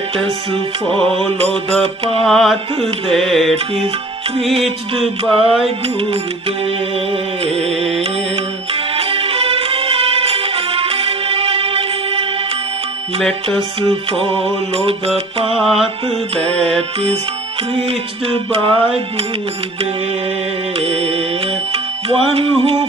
Let us follow the path that is preached by Gurudev. Let us follow the path that is preached by Gurudev. One who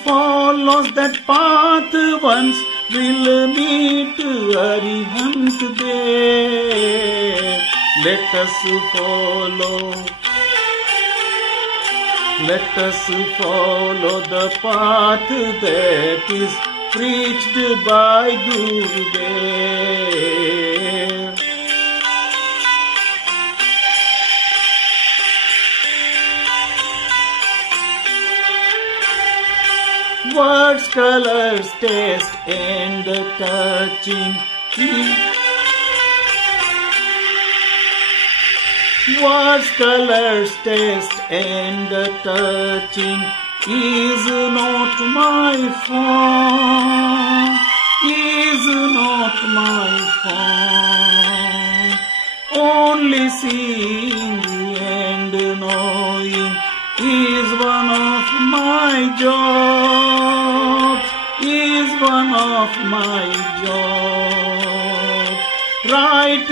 follows that path once will meet Arihant Dev. Let us follow the path that is preached by Gurudev. Words, colors, taste and touching. Words, colors, taste and touching is not my form, is not my form. Only seeing and knowing is one of my jobs, is one of my jobs. Right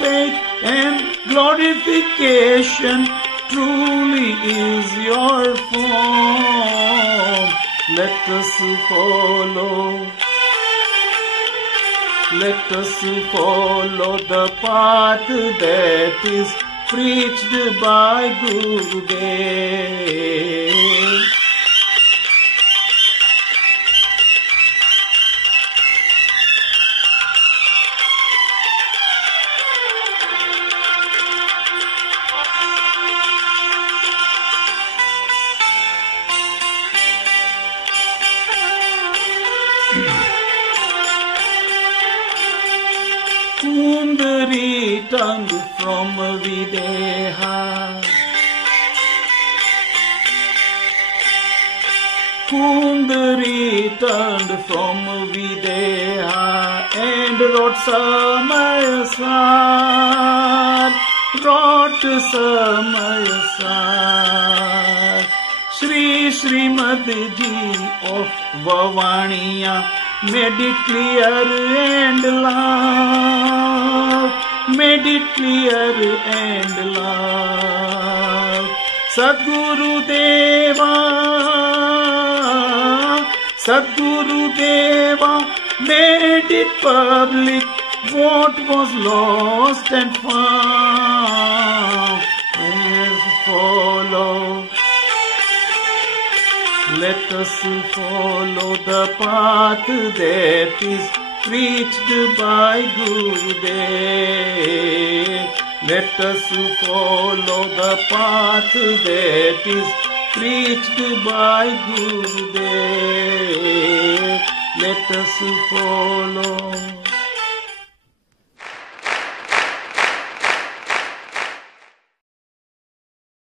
faith and glorification truly is your form. Let us follow the path that is preached by Gurudev. Kundari returned from Videha. Kundari returned from Videha and wrote Samayasar, Shri Srimad Ji of Vavaniya made it clear and loud, made it clear and loud. Sadguru Deva made it public what was lost and found. Let us follow the path that is preached by Gurudev. Let us follow the path that is preached by Gurudev. Let us follow.